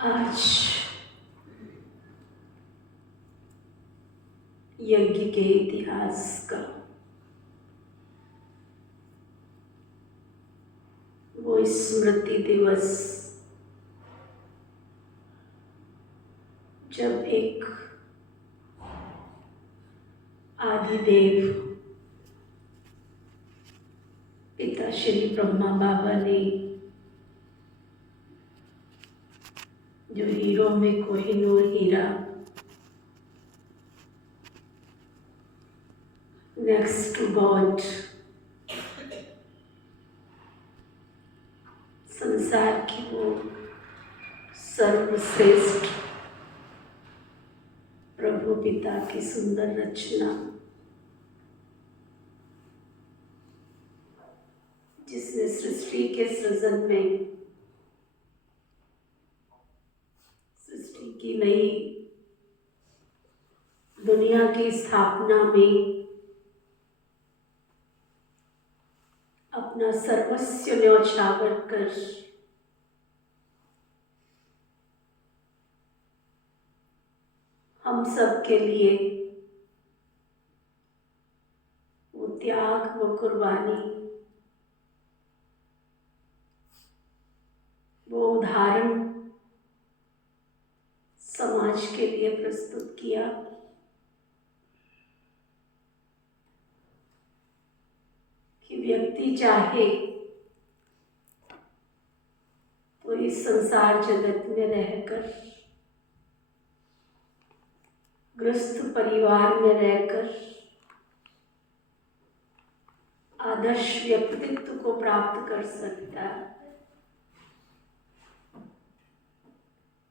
आज यज्ञ के इतिहास का वो स्मृति दिवस, जब एक आदिदेव पिता श्री ब्रह्मा बाबा ने जो हीरो में कोहिनूर हीरा, नेक्स्ट टू गॉड, संसार की वो सर्वश्रेष्ठ प्रभु पिता की सुंदर रचना, जिसने सृष्टि के सृजन में, सृष्टि की नई दुनिया की स्थापना में अपना सर्वस्व न्यौछावर कर हम सब के लिए वो त्याग, वो कुर्बानी, वो उदाहरण समाज के लिए प्रस्तुत किया। कि व्यक्ति चाहे तो इस संसार जगत में रहकर, ग्रस्त परिवार में रहकर आदर्श व्यक्तित्व को प्राप्त कर सकता है।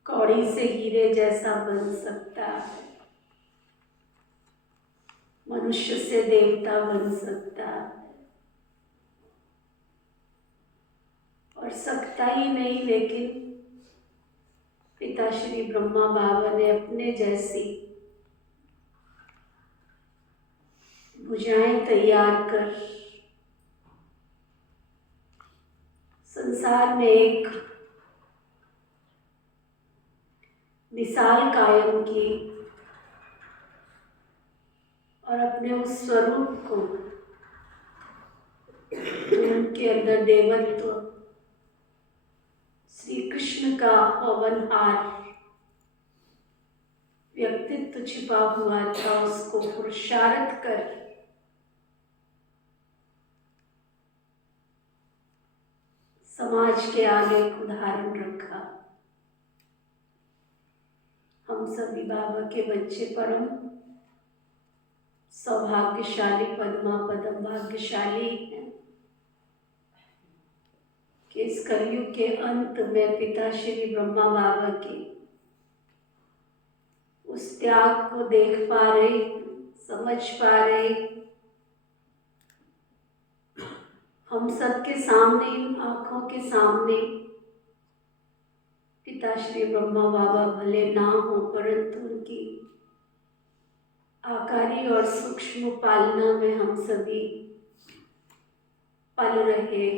कौड़ी से हीरे जैसा बन सकता है, मनुष्य से देवता बन सकता है, और सकता ही नहीं लेकिन पिता श्री ब्रह्मा बाबा ने अपने जैसी भुजाएं तैयार कर संसार में एक मिसाल कायम की और अपने उस स्वरूप को, उनके अंदर देवत्व, श्री कृष्ण का पवनहार व्यक्तित्व छिपा हुआ था, उसको पुरुषार्थ कर समाज के आगे एक उदाहरण रखा। हम सभी बाबा के बच्चे परम सौभाग्यशाली, पद्मा पदम भाग्यशाली हैं कि इस कलयुग के अंत में पिता श्री ब्रह्मा बाबा के उस त्याग को देख पा रहे, समझ पा रहे। हम सबके सामने, इन आंखों के सामने पिता श्री ब्रह्मा बाबा भले ना हो, परंतु उनकी आकारी और सूक्ष्म पालना में हम सभी पल रहे।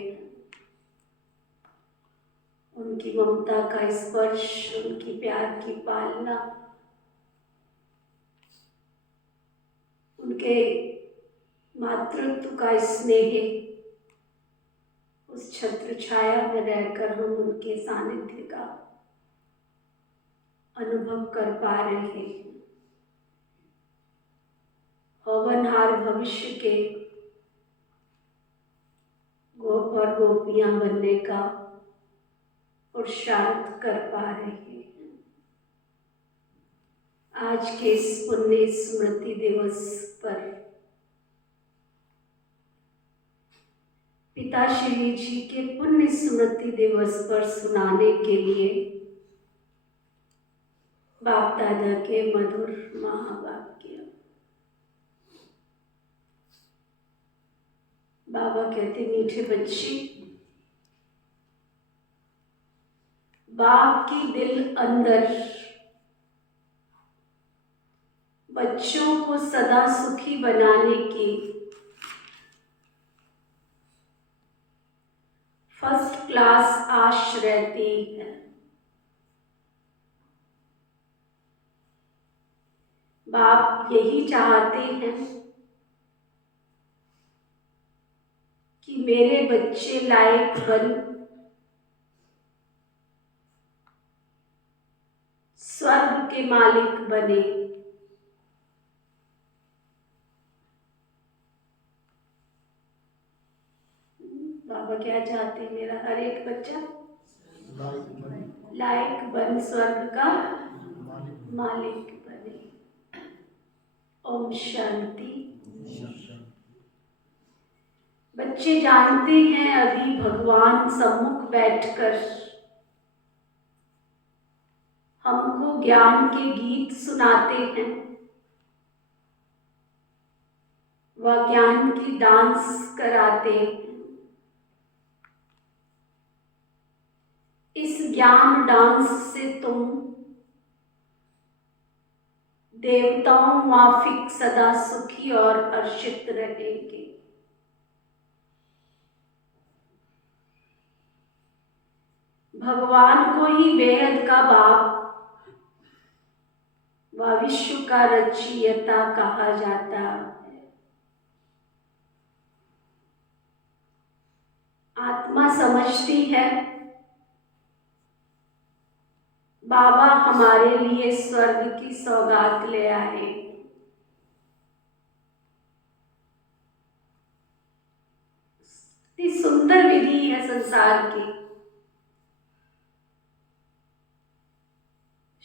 उनकी ममता का स्पर्श, उनकी प्यार की पालना, उनके मातृत्व का स्नेह, उस छत्र छाया में रहकर हम उनके सानिध्य का अनुभव कर पा रहे हैं। पवनहार भविष्य के गोप और गोपियां बनने का पुरुषार्थ कर पा रहे हैं। आज के इस पुण्य स्मृति दिवस पर पिताश्री जी के पुण्य स्मृति दिवस पर सुनाने के लिए बाप दादा के मधुर महावाक्य। बाबा कहते, मीठे बच्चे, बाप की दिल अंदर बच्चों को सदा सुखी बनाने की फर्स्ट क्लास आश रहती है। बाप यही चाहते हैं कि मेरे बच्चे लायक बन स्वर्ग के मालिक बने। बाबा क्या चाहते हैं? मेरा हर एक बच्चा लायक बन स्वर्ग का मालिक बने। ओम शांति। बच्चे जानते हैं अभी भगवान सम्मुख बैठकर हमको ज्ञान के गीत सुनाते हैं, वह ज्ञान की डांस कराते हैं। इस ज्ञान डांस से तुम देवताओं माफिक सदा सुखी और हर्षित रहेंगे। भगवान को ही बेहद का बाप व विश्व का रचयिता कहा जाता है। आत्मा समझती है बाबा हमारे लिए स्वर्ग की सौगात ले आए। इतनी सुंदर विधि है संसार की।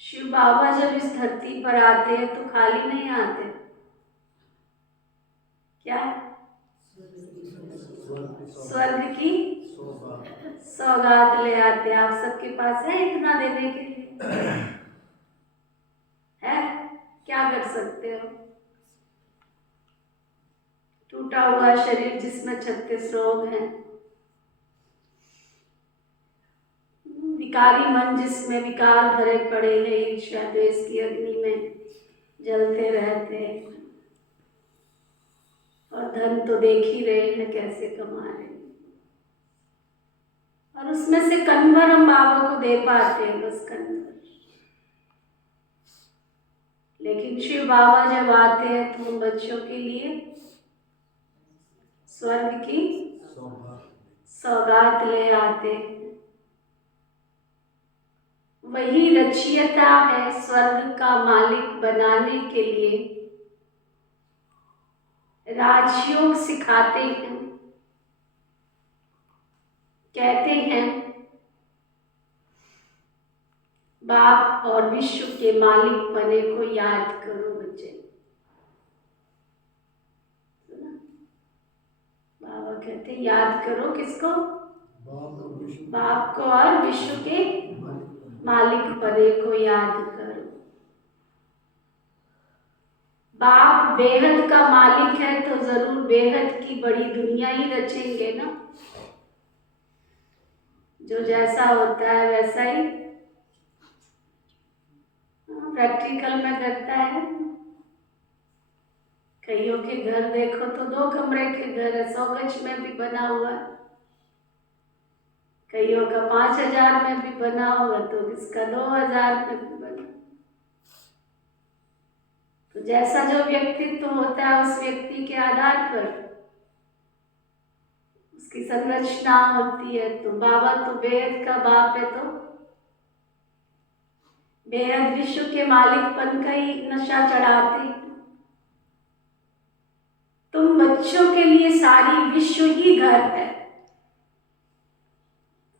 शिव बाबा जब इस धरती पर आते हैं तो खाली नहीं आते। क्या? स्वर्ग की सौगात ले आते। आप सबके पास है इतना देने के लिए? है? क्या कर सकते हो? टूटा हुआ शरीर जिसमें 36 रोग हैं, विकारी मन जिसमें विकार भरे पड़े हैं, ईर्ष्या द्वेष की अग्नि में जलते रहते हैं, और धन तो देख ही रहे हैं कैसे कमा रहे हैं, और उसमें से कन्वर हम बाबा को दे पाते हैं, बस कन्वर। लेकिन शिव बाबा जब आते हैं तो उन बच्चों के लिए स्वर्ग की सौगात ले आते हैं। वही रचयिता है स्वर्ग का मालिक बनाने के लिए राजयोग सिखाते हैं। कहते हैं बाप और विश्व के मालिक बने को याद करो बच्चे। बाबा कहते हैं याद करो किसको? बाप को और विश्व के मालिक बने को याद करो। बाप बेहद का मालिक है तो जरूर बेहद की बड़ी दुनिया ही रचेंगे ना। जो जैसा होता है वैसा ही प्रैक्टिकल में करता है। कईयों के घर देखो तो 2 कमरे के घर है, 100 गज में भी बना हुआ है। कईयों का 5000 में भी बना हुआ, तो किसका 2000 में भी बना। तो जैसा जो व्यक्तित्व होता है उस व्यक्ति के आधार पर उसकी संरचना होती है। तो बाबा तो बेहद का बाप है, तो बेहद विश्व के मालिकपन का ही नशा चढ़ाते हैं। तुम बच्चों के लिए सारी विश्व ही घर है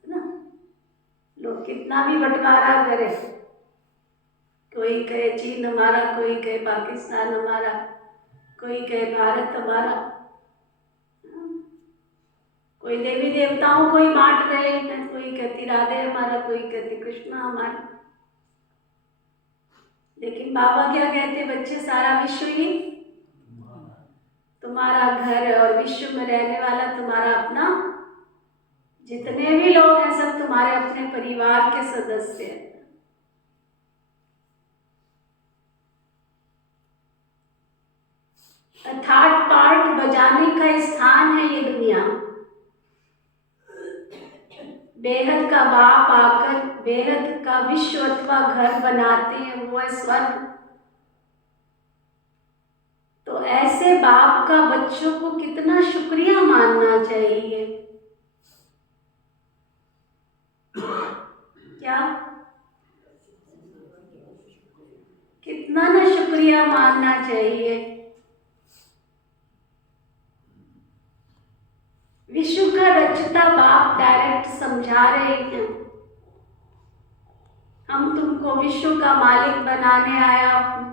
ना। लोग कितना भी बंटवारा करे, कोई कहे चीन हमारा, कोई कहे पाकिस्तान हमारा, कोई कहे भारत हमारा, कोई देवी देवताओं को ही बांट रहे हैं, कोई कहती राधे हमारा, कोई कहती कृष्णा हमारा। लेकिन बाबा क्या कहते, बच्चे सारा विश्व ही तुम्हारा घर है, और विश्व में रहने वाला तुम्हारा अपना, जितने भी लोग हैं सब तुम्हारे अपने परिवार के सदस्य हैं। थर्ड पार्ट बजाने का स्थान है ये दुनिया। बेहद का बाप आकर बेहद का विश्व अथवा घर बनाते हैं, वो है स्वर्ग। तो ऐसे बाप का बच्चों को कितना शुक्रिया मानना चाहिए। क्या कितना ना शुक्रिया मानना चाहिए। विश्व का रचता बाप डायरेक्ट समझा रहे हैं, हम तुमको विश्व का मालिक बनाने आया हूं,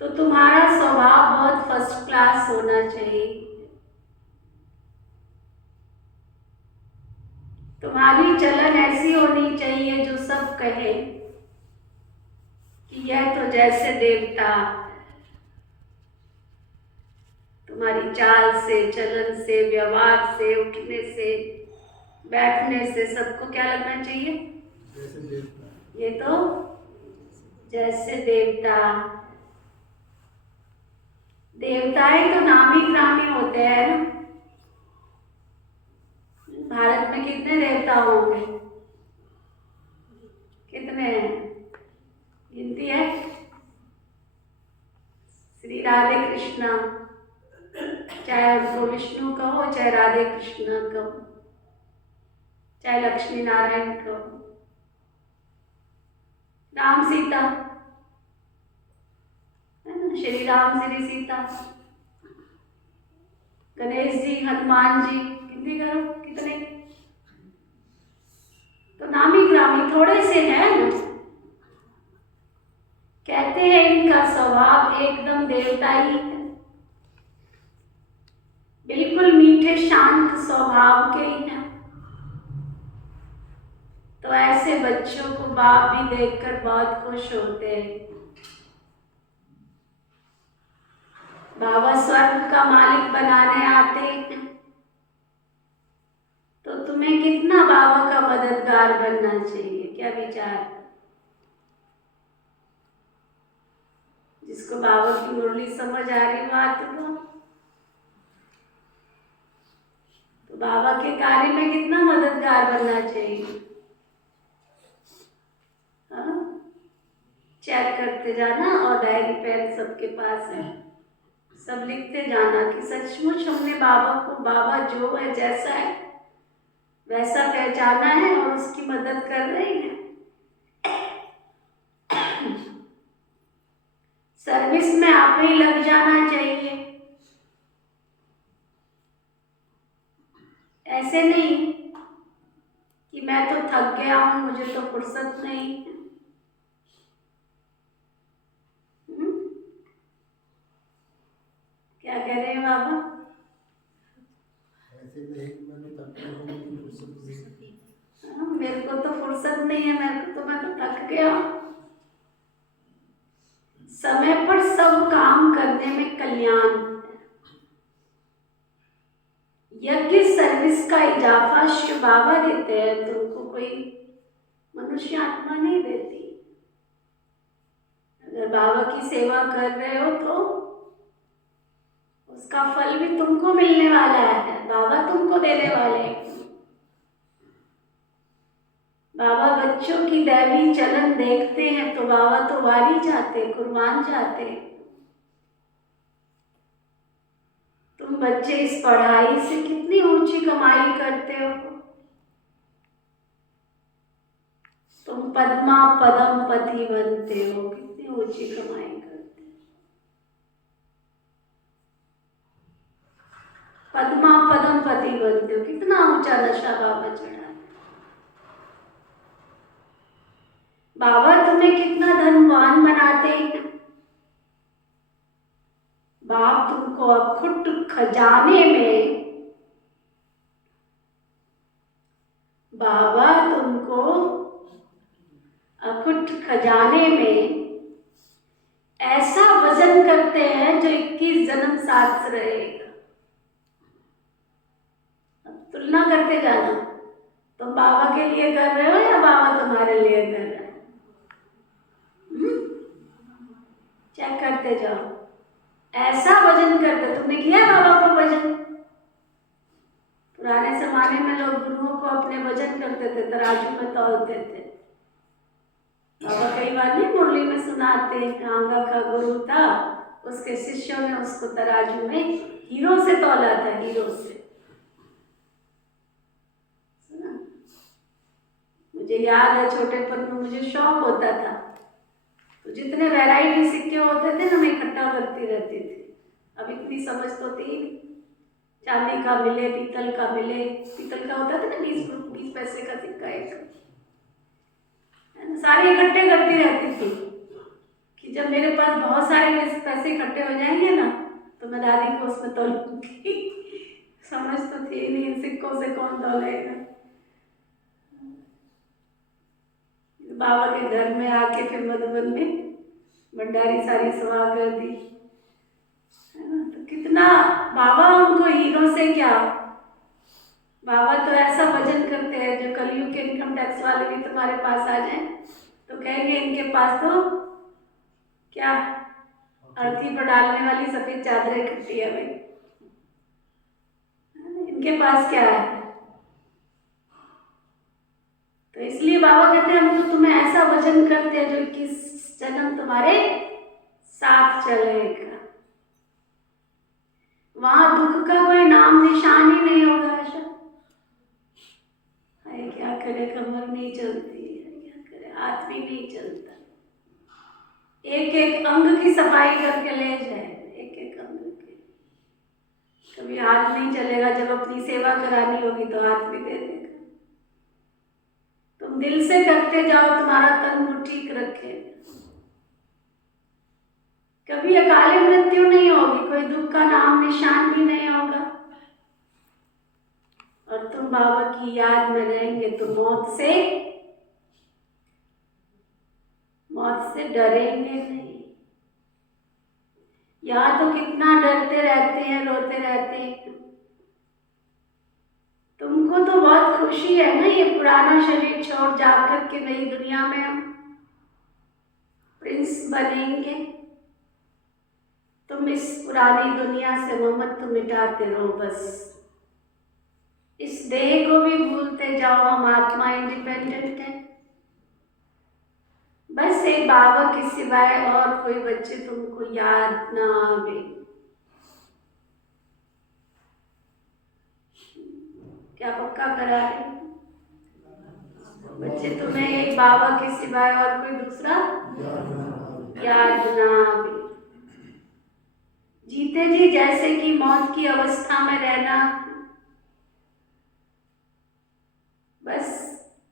तो तुम्हारा स्वभाव बहुत फर्स्ट क्लास होना चाहिए। तुम्हारी चलन ऐसी होनी चाहिए जो सब कहे कि यह तो जैसे देवता। तुम्हारी चाल से, चलन से, व्यवहार से, उठने से, बैठने से सबको क्या लगना चाहिए? जैसे देवता। ये तो जैसे देवता। देवताएं तो नामी ग्रामी होते हैं ना। भारत में कितने देवता होंगे? कितने हैं? गिनती है? श्री राधे कृष्णा, चाहे उनको विष्णु कहो, चाहे राधे कृष्णा कहो, चाहे लक्ष्मी नारायण कहो, राम सीता है ना, श्री राम श्री सीता, गणेश जी, हनुमान जी, गिनती करो कितने। तो नामी ग्रामी थोड़े से हैं ना। कहते हैं इनका स्वभाव एकदम देवता ही है, बिल्कुल मीठे शांत स्वभाव के ही हैं। तो ऐसे बच्चों को बाप भी देखकर बहुत खुश होते हैं। बाबा स्वर्ग का मालिक बनाने आते हैं, तो तुम्हें कितना बाबा का मददगार बनना चाहिए, क्या विचार? जिसको बाबा की मुरली समझ आ रही बात तो बाबा के कार्य में कितना मददगार बनना चाहिए। हाँ, चेक करते जाना और डायरी पेन सबके पास है, सब लिखते जाना कि सचमुच हमने बाबा को, बाबा जो है जैसा है वैसा पहचाना है और उसकी मदद कर रहे हैं। सर्विस में आप ही लग जाना चाहिए, ऐसे नहीं कि मैं तो थक गया हूं, मुझे तो फुर्सत नहीं। क्या कह रहे हैं बाबा? ऐसे नहीं कि मैं तो थक गया हूं, मुझे फुर्सत नहीं। मेरे को तो फुर्सत नहीं है, मैं तो थक गया हूं। समय पर सब काम करने में कल्याण, यज्ञ सर्विस का इजाफा शिव बाबा देते हैं, तुमको कोई मनुष्य आत्मा नहीं देती। अगर बाबा की सेवा कर रहे हो तो उसका फल भी तुमको मिलने वाला है, बाबा तुमको देने वाले हैं। बाबा बच्चों की दैवी चलन देखते हैं तो बाबा तो वारी जाते, कुर्बान जाते। तुम बच्चे इस पढ़ाई से कितनी ऊंची कमाई करते हो। तुम पद्मा पदम पति बनते हो, कितनी ऊंची कमाई करते हो। पद्मा पदम पति बनते हो, कितना ऊंचा नशा बाबा चढ़ा। बाबा तुम्हें कितना धनवान बनाते हैं। बाप तुमको अखुट खजाने में, बाबा तुमको अखुट खजाने में ऐसा वजन करते हैं जो 21 जन्म साथ रहेगा। अब तुलना करते जाना, तुम बाबा के लिए कर रहे हो या बाबा तुम्हारे लिए कर रहे हैं? चेक करते जाओ, ऐसा वजन करते। तुमने किया बाबा को वजन? पुराने जमाने में लोग गुरुओं को अपने वजन करते थे, तराजू में तौलते थे। बाबा कई बार नहीं मुरली में सुनाते हैं, कांगा का गुरु था, उसके शिष्यों ने उसको तराजू में हीरो से तौला था, हीरो से। सुना? मुझे याद है छोटेपन में मुझे शौक होता था, तो जितने वैरायटी सिक्के होते थे ना मैं इकट्ठा करती रहती थी। अब इतनी समझ तो थी, चांदी का मिले, पीतल का मिले, पीतल का होता था ना 20 पैसे का सिक्का एक, सारे इकट्ठे करती रहती थी कि जब मेरे पास बहुत सारे पैसे इकट्ठे हो जाएंगे ना तो मैं दादी को उसमें तोलूंगी। समझ तो थी नहीं इन सिक्कों से कौन तोलेगा। बाबा के घर में आके फिर मधुबन में भंडारी सारी सभा कर दी, है ना? तो कितना बाबा उनको हीरो से क्या, बाबा तो ऐसा वजन करते हैं जो कलयुग के इनकम टैक्स वाले भी तुम्हारे पास आ जाएं तो कहेंगे इनके पास तो क्या अर्थी पर डालने वाली सफेद चादर इकट्ठी है भाई, इनके पास क्या है। तो इसलिए बाबा कहते हैं हम तो तुम्हें ऐसा वजन करते हैं जो 21 जन्म तुम्हारे साथ चलेगा। वहां दुख का कोई नाम निशान ही नहीं होगा। आशा अरे क्या करे, कमर नहीं चलती है, क्या करे, हाथ भी नहीं चलता। एक एक अंग की सफाई करके ले जाए, एक एक अंग की। कभी हाथ नहीं चलेगा, जब अपनी सेवा करानी होगी तो हाथ भी दे देगा। तुम दिल से करते जाओ, तुम्हारा तन को ठीक रखेगा। कभी अकाले मृत्यु नहीं होगी, कोई दुख का नाम निशान भी नहीं होगा, और तुम बाबा की याद में रहेंगे तो मौत से डरेंगे नहीं। या तो कितना डरते रहते हैं, रोते रहते हैं। तुमको तुमको तो बहुत खुशी है ना, ये पुराना शरीर छोड़ जाकर के नई दुनिया में हम प्रिंस बनेंगे। तुम इस पुरानी दुनिया से ममत्व मिटाते रहो, बस इस देह को भी भूलते जाओ। हम आत्मा इंडिपेंडेंट है, बस एक बाबा के सिवाय और कोई बच्चे तुमको याद ना आवे। क्या पक्का करा रहे बच्चे तुम्हें, एक बाबा के सिवाय और कोई दूसरा याद ना आवे। जीते जी जैसे कि मौत की अवस्था में रहना, बस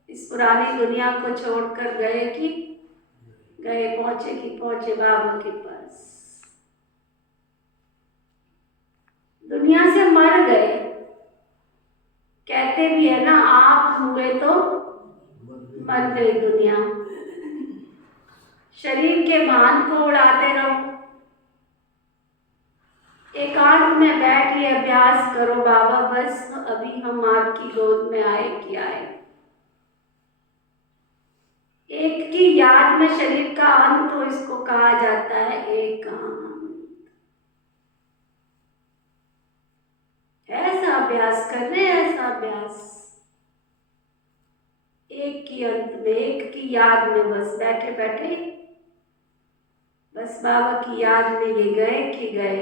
इस पुरानी दुनिया को छोड़कर गए कि गए, पहुंचे कि पहुंचे बाबा के पास। दुनिया से मर गए, कहते भी है ना, आप हुए तो मर गई दुनिया। शरीर के भान को उड़ाते रहो, एकांत में बैठ के अभ्यास करो, बाबा बस अभी हम आपकी गोद में आए कि आए। एक की याद में शरीर का अंत हो, इसको कहा जाता है एकांत। ऐसा अभ्यास करने, ऐसा अभ्यास एक की अंत में, एक की याद में बस बैठे बैठे, बस बाबा की याद में ये गए कि गए।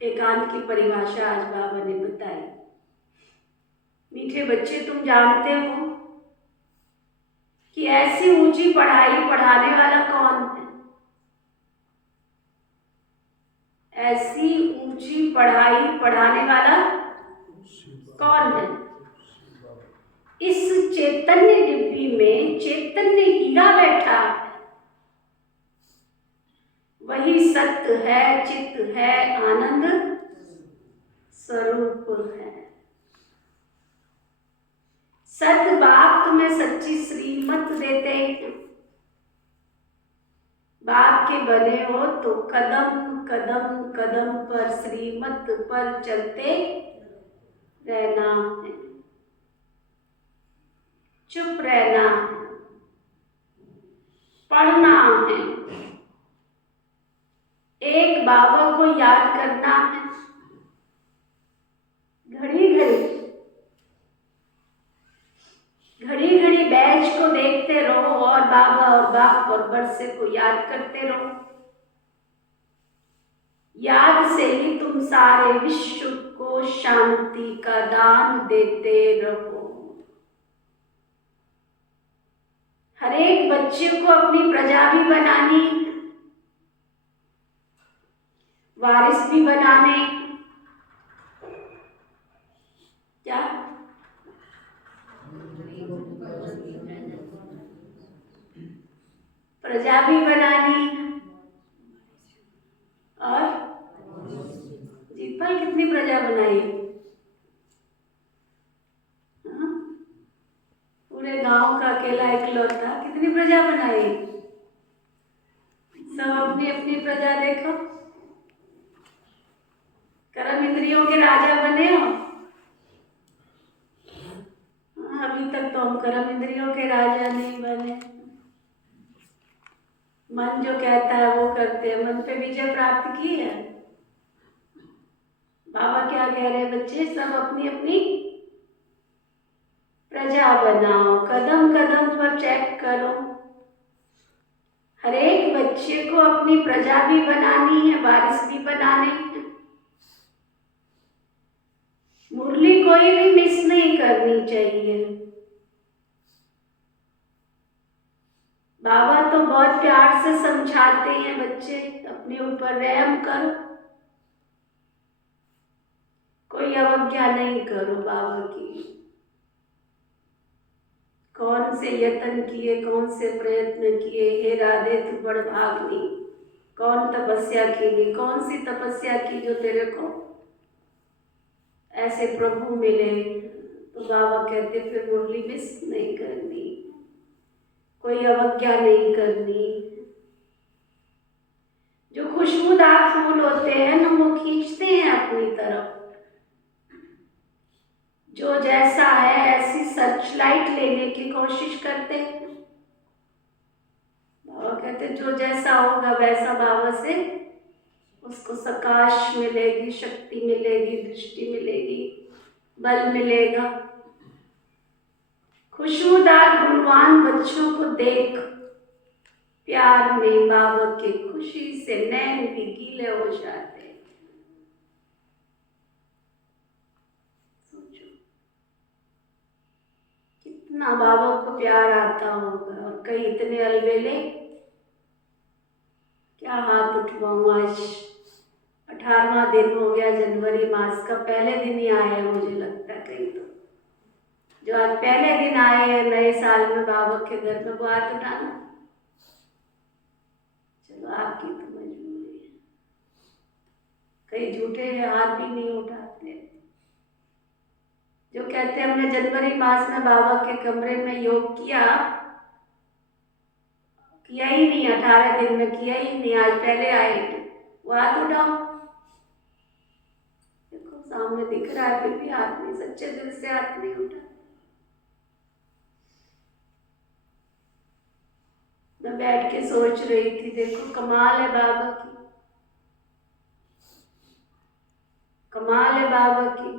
एकांत की परिभाषा आज बाबा ने बताई। मीठे बच्चे, तुम जानते हो कि ऐसी ऊंची पढ़ाई पढ़ाने वाला कौन है? ऐसी ऊंची पढ़ाई पढ़ाने वाला कौन है? इस चैतन्य डिब्बी में चैतन्य हीरा बैठा है, वही सत्य है, चित्त है, आनंद स्वरूप है। सत्य बाप तुम्हें सच्ची श्रीमत देते हैं। बाप के बने हो तो कदम कदम कदम पर श्रीमत पर चलते रहना है, चुप रहना है, पढ़ना है, एक बाबा को याद करना है। घड़ी घड़ी बैच को देखते रहो और बाबा और बाप और बरसे को याद करते रहो। याद से ही तुम सारे विश्व को शांति का दान देते रहो। हर एक बच्चे को अपनी प्रजा भी बनानी, वारिस भी बनाने, क्या प्रजा भी बनानी। और जीतपाल कितनी प्रजा बनाई? पूरे गांव का अकेला इकलौता कितनी प्रजा बनाई? सब अपनी अपनी प्रजा देखो। कर्म इंद्रियों के राजा बने हो। अभी तक तो हम कर्म इंद्रियों के राजा नहीं बने। मन जो कहता है वो करते हैं, मन पे विजय प्राप्त की है। बाबा क्या कह रहे हैं, बच्चे सब अपनी अपनी प्रजा बनाओ, कदम कदम पर चेक करो। हर एक बच्चे को अपनी प्रजा भी बनानी है, वारिस भी बनाने हैं। मुरली कोई भी मिस नहीं करनी चाहिए। बाबा तो बहुत प्यार से समझाते हैं, बच्चे अपने ऊपर रहम करो, कोई अवज्ञा नहीं करो बाबा की। कौन से यत्न किए, कौन से प्रयत्न किए, हे राधे तू बड़भाग्नी। कौन तपस्या की, कौन सी तपस्या की जो तेरे को ऐसे प्रभु मिले। तो बाबा कहते फिर मुरली मिस नहीं करनी, कोई अवज्ञा नहीं करनी। जो खुशबूदार फूल होते हैं ना, वो खींचते हैं अपनी तरफ। जो जैसा है ऐसी सर्चलाइट लेने की कोशिश करते हैं। बाबा कहते जो जैसा होगा वैसा बाबा से उसको प्रकाश मिलेगी, शक्ति मिलेगी, दृष्टि मिलेगी, बल मिलेगा। खुशबूदार गुणवान बच्चों को देख प्यार में बाबा के खुशी से नैन भी गीले हो जाते हैं। सोचो कितना बाबा को प्यार आता होगा। और कई इतने अलबेले, क्या हाथ उठवाऊं, आज 18वां दिन हो गया जनवरी मास का, पहले दिन ही आया मुझे लगता है। कहीं तो जो आज पहले दिन आए हैं नए साल में बाबा के घर में, वो हाथ उठाना। चलो आपकी तो मजबूरी है, कई झूठे हाथ भी नहीं उठाते। जो कहते हैं हमने जनवरी मास में बाबा के कमरे में योग किया ही नहीं, 18 दिन में किया ही नहीं, आज पहले आए, वो हाथ उठाओ। देखो सामने दिख रहा है, फिर भी हाथ नहीं, सच्चे दिल से हाथ नहीं उठा। मैं बैठ के सोच रही थी, देखो कमाल है बाबा की, कमाल है बाबा की।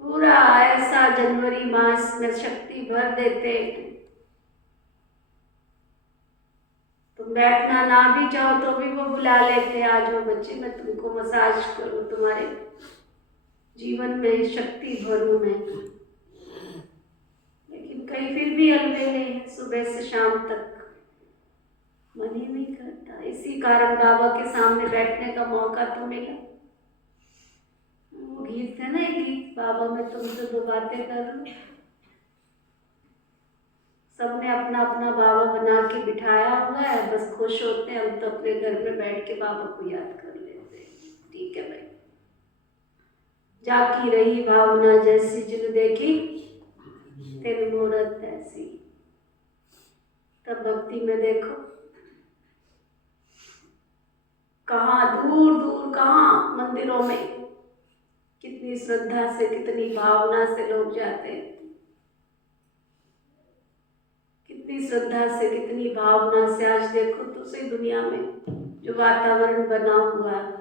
पूरा ऐसा जनवरी मास में शक्ति भर देते, तुम बैठना ना भी चाहो तो भी वो बुला लेते, आज वो बच्चे मैं तुमको मसाज करूं, तुम्हारे जीवन में शक्ति भरूं मैं। लेकिन कई फिर भी अलबेले हैं, सुबह से शाम तक मन ही नहीं करता। इसी कारण बाबा के सामने बैठने का मौका तो मिला। वो गीत है ना, एक गीत, बाबा मैं तुमसे दो बातें करूं। सबने अपना अपना बाबा बना के बिठाया हुआ है, बस खुश होते हैं। हम तो अपने घर में बैठ के बाबा को याद कर लेते हैं। ठीक है भाई, जाकी रही भावना जैसी, जिन देखी तेन मूरत ऐसी। तब भक्ति में देखो कहाँ दूर दूर, कहाँ मंदिरों में कितनी श्रद्धा से, कितनी भावना से लोग जाते हैं, कितनी श्रद्धा से, कितनी भावना से। आज देखो दूसरी दुनिया में जो वातावरण बना हुआ है,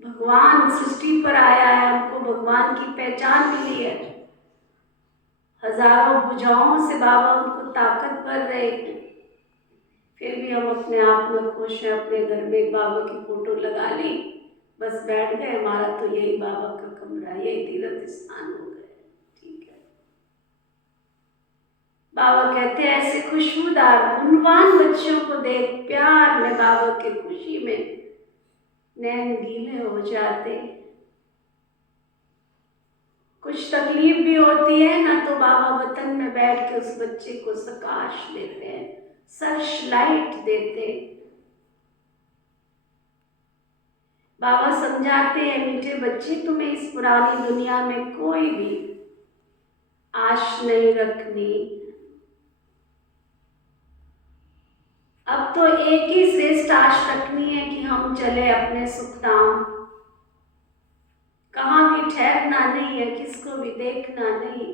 भगवान सृष्टि पर आया है, हमको भगवान की पहचान मिली है। हजारों भुजाओं से बाबा हमको ताकत भर रहे हैं, फिर भी हम अपने आप में खुश हैं। अपने घर में एक बाबा की फोटो लगा ली, बस बैठ गए, हमारा तो यही बाबा का कमरा, यही तीर्थ स्थान हो गए। ठीक है, बाबा कहते हैं ऐसे खुशबूदार गुणवान बच्चों को देख प्यार में बाबा की खुशी में नैन गीले हो जाते। कुछ तकलीफ भी होती है ना, तो बाबा वतन में बैठ के उस बच्चे को प्रकाश देते हैं, सर्च लाइट देते। बाबा समझाते हैं मीठे बच्चे, तुम्हें इस पुरानी दुनिया में कोई भी आश नहीं रखनी। अब तो एक ही श्रेष्ठ आश रखनी है कि हम चले अपने सुखधाम। कहाँ भी ठहरना नहीं है, किसको भी देखना नहीं,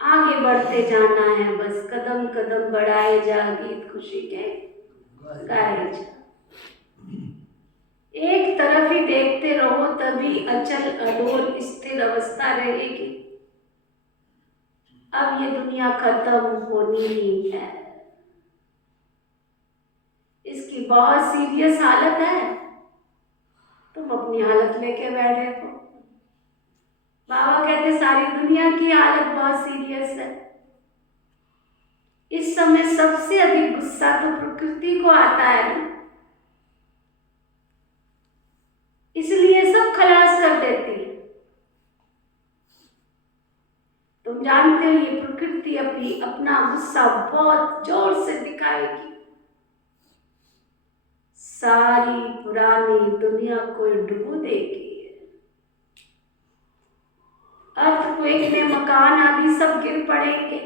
आगे बढ़ते जाना है, बस कदम कदम बढ़ाए जा, गीत खुशी के गाए जा। एक तरफ ही देखते रहो, तभी अचल अडोल स्थिर अवस्था रहेगी। अब ये दुनिया खत्म होनी ही है, इसकी बहुत सीरियस हालत है, तुम अपनी हालत लेके बैठे हो। बाबा कहते सारी दुनिया की हालत बहुत सीरियस है। इस समय सबसे अधिक गुस्सा तो प्रकृति को आता है, इसलिए सब खलास कर देती है। तुम जानते हो ये प्रकृति अपना गुस्सा बहुत जोर से दिखाएगी, सारी पुरानी दुनिया को डुबो देगी। अर्थक्वेक में मकान आदि सब गिर पड़ेंगे,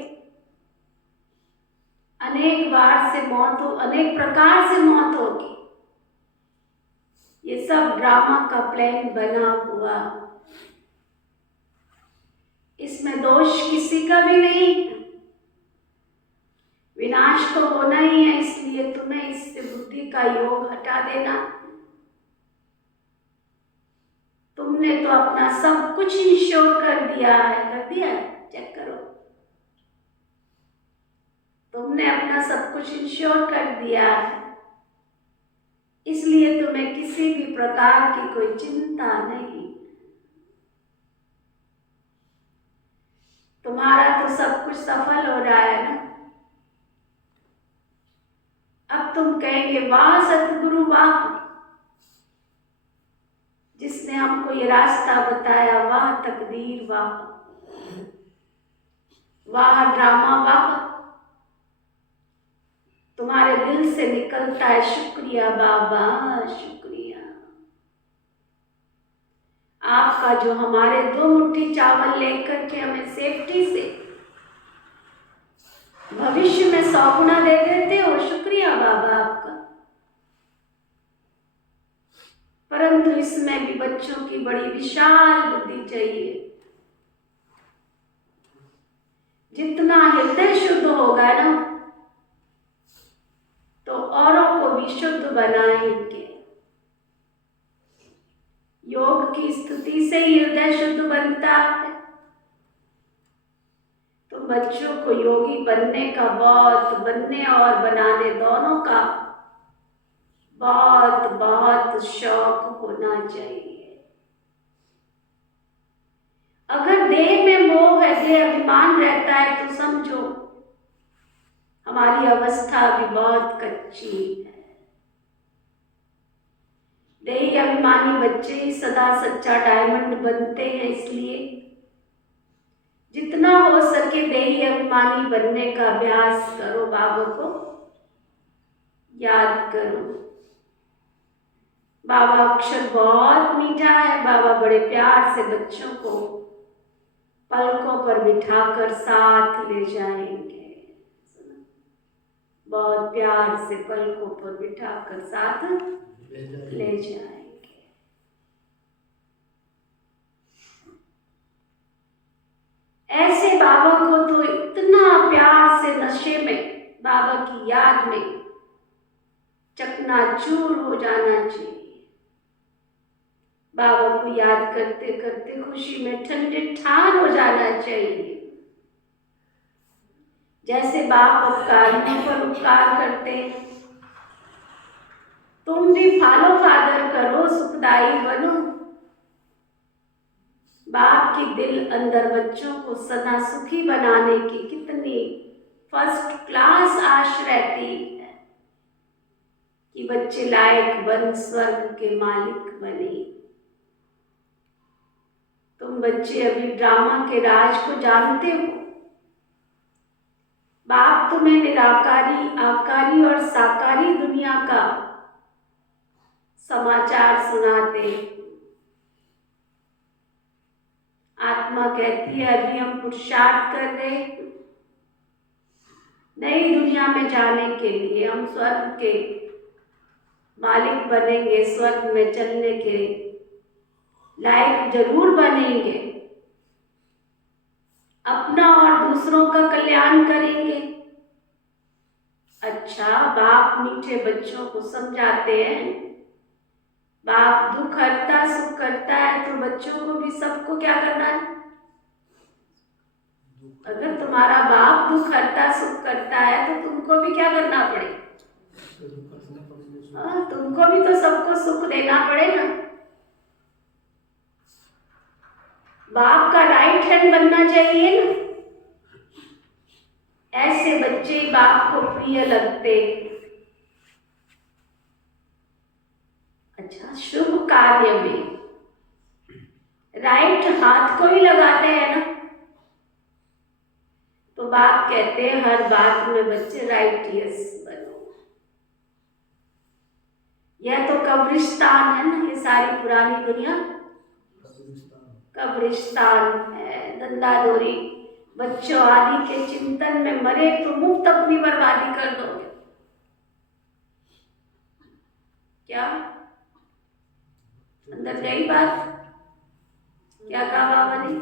अनेक बार से मौत हो, अनेक प्रकार से मौत होगी। ये सब ड्रामा का प्लान बना हुआ, इसमें दोष किसी का भी नहीं है। विनाश तो होना ही है, इसलिए तुम्हें इससे बुद्धि का योग हटा देना। तुमने तो अपना सब कुछ इंश्योर कर दिया है, कर दिया है, चेक करो। तुमने अपना सब कुछ इंश्योर कर दिया है, इसलिए तुम्हें किसी भी प्रकार की कोई चिंता नहीं। तुम्हारा तो सब कुछ सफल हो रहा है ना। अब तुम कहेंगे वाह सतगुरु वाह, जिसने हमको ये रास्ता बताया, वाह तकदीर वाह, वाह ड्रामा वाह। तुम्हारे दिल से निकलता है शुक्रिया बाबा, शुक्रिया आपका, जो हमारे 2 मुट्ठी चावल लेकर के हमें सेफ्टी से भविष्य में 100 गुना दे देते हो। शुक्रिया बाबा आपका। परंतु इसमें भी बच्चों की बड़ी विशाल बुद्धि चाहिए। जितना हृदय शुद्ध होगा ना, तो औरों को भी शुद्ध बनाएंगे। योग की स्तुति से ही हृदय शुद्ध बनता है। तो बच्चों को योगी बनने का, बहुत बनने और बनाने दोनों का बहुत बहुत शौक होना चाहिए। अगर देह में मोह है, देह अभिमान रहता है, तो समझो हमारी अवस्था भी बहुत कच्ची है। देही अभिमानी बच्चे ही सदा सच्चा डायमंड बनते हैं, इसलिए जितना हो सके देही अभिमानी बनने का अभ्यास करो। बाबा को याद करो। बाबा अक्षर बहुत मीठा है। बाबा बड़े प्यार से बच्चों को पलकों पर बिठाकर साथ ले जाएंगे। बहुत प्यार से पलकों पर बिठाकर साथ ले जाएंगे। ऐसे बाबा को तो इतना प्यार से नशे में, बाबा की याद में चकनाचूर हो जाना चाहिए। बाबा को याद करते करते खुशी में ठंडे ठार हो जाना चाहिए। जैसे बाप उपकारियों पर उपकार करते हैं, तुम भी फॉलो फादर करो, सुखदाई बनो। बाप की दिल अंदर बच्चों को सदा सुखी बनाने की कितनी फर्स्ट क्लास आश रहती है कि बच्चे लायक बन स्वर्ग के मालिक बने। तुम बच्चे अभी ड्रामा के राज को जानते हो। बाप तुम्हें निराकारी, आकारी और साकारी दुनिया का समाचार सुनाते। आत्मा कहती है अभी हम पुरुषार्थ कर रहे नई दुनिया में जाने के लिए। हम स्वर्ग के मालिक बनेंगे, स्वर्ग में चलने के लायक जरूर बनेंगे। अपना और दूसरों का कल्याण करेंगे। अच्छा, बाप मीठे बच्चों को समझाते हैं। बाप दुख हरता सुख करता है, तो बच्चों को भी सबको क्या करना है? अगर तुम्हारा बाप दुख हरता सुख करता है, तो तुमको भी क्या करना पड़ेगा? तुमको भी तो सबको सुख देना पड़ेगा। बाप का राइट हैंड बनना चाहिए ना। ऐसे बच्चे बाप को प्रिय लगते। अच्छा, शुभ कार्य में राइट हाथ को ही लगाते हैं ना, तो बाप कहते हैं हर बात में बच्चे राइटियस बनो। यह तो कब्रिस्तान है ना, ये सारी पुरानी दुनिया कब्रिस्तान है। धंधाधोरी बच्चों आदि के चिंतन में मरे तो मुफ्त अपनी बर्बादी कर दोगे क्या? अंदर गई बात? क्या कहा बाबा ने?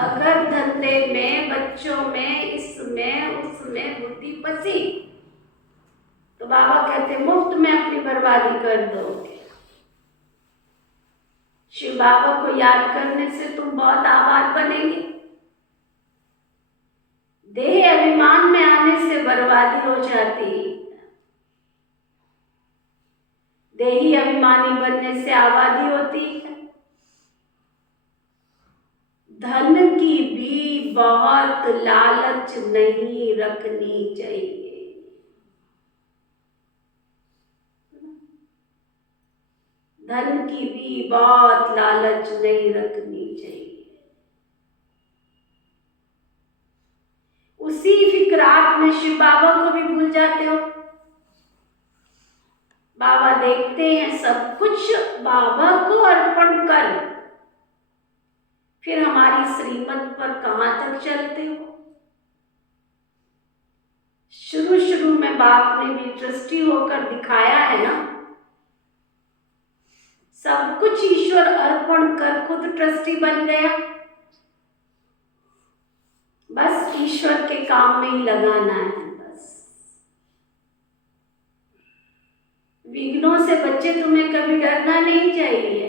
अगर धंधे में, बच्चों में, इसमें उसमें बुद्धि फंसी तो बाबा कहते मुफ्त में अपनी बर्बादी कर दोगे। शिव बाबा को याद करने से तुम बहुत आबाद बनेंगे। देह अभिमान में आने से बर्बादी हो जाती है। देही अभिमानी बनने से आबादी होती है। धन की भी बहुत लालच नहीं रखनी चाहिए। धन की भी बहुत लालच नहीं रखनी चाहिए। उसी फिक्रात में शिव बाबा को भी भूल जाते हो। बाबा देखते हैं सब कुछ बाबा को अर्पण कर, फिर हमारी श्रीमत पर कहां तक चलते हो? शुरू में बाप ने भी ट्रस्टी होकर दिखाया है ना, सब कुछ ईश्वर अर्पण कर खुद ट्रस्टी बन गया। बस ईश्वर के काम में ही लगाना है। बस विघ्नों से बच्चे, तुम्हें कभी डरना नहीं चाहिए।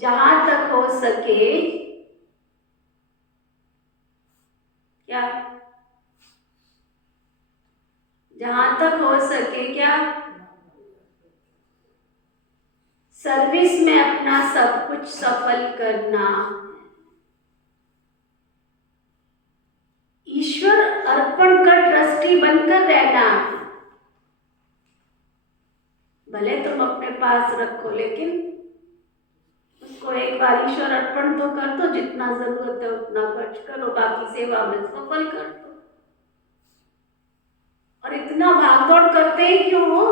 जहां तक हो सके, क्या जहां तक हो सके क्या सर्विस में अपना सब कुछ सफल करना। ईश्वर अर्पण कर ट्रस्टी बनकर रहना। भले तुम अपने पास रखो, लेकिन उसको एक बार ईश्वर अर्पण तो कर दो। जितना जरूरत है उतना खर्च करो, बाकी सेवा में सफल कर दो। और इतना भागदौड़ करते ही क्यों हो?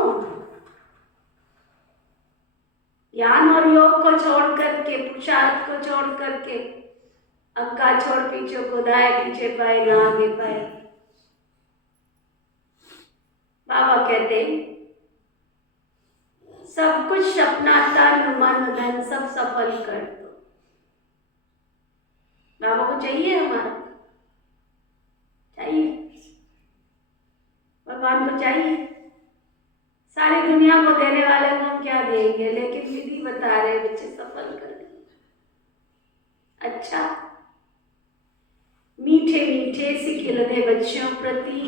ज्ञान और योग को छोड़ करके, पुरुषार्थ को छोड़ करके, अक्का छोड़ पीछे को, दाएं पीछे पाए ना आगे पाए। बाबा कहते सब कुछ अपना तन मन धन सब सफल कर दो। बाबा को चाहिए, हमारा चाहिए, भगवान को चाहिए। सारी दुनिया को देने वाले को हम क्या देंगे, लेकिन विधि बता रहे बच्चे सफल कर। अच्छा, मीठे मीठे से खिलते बच्चों प्रति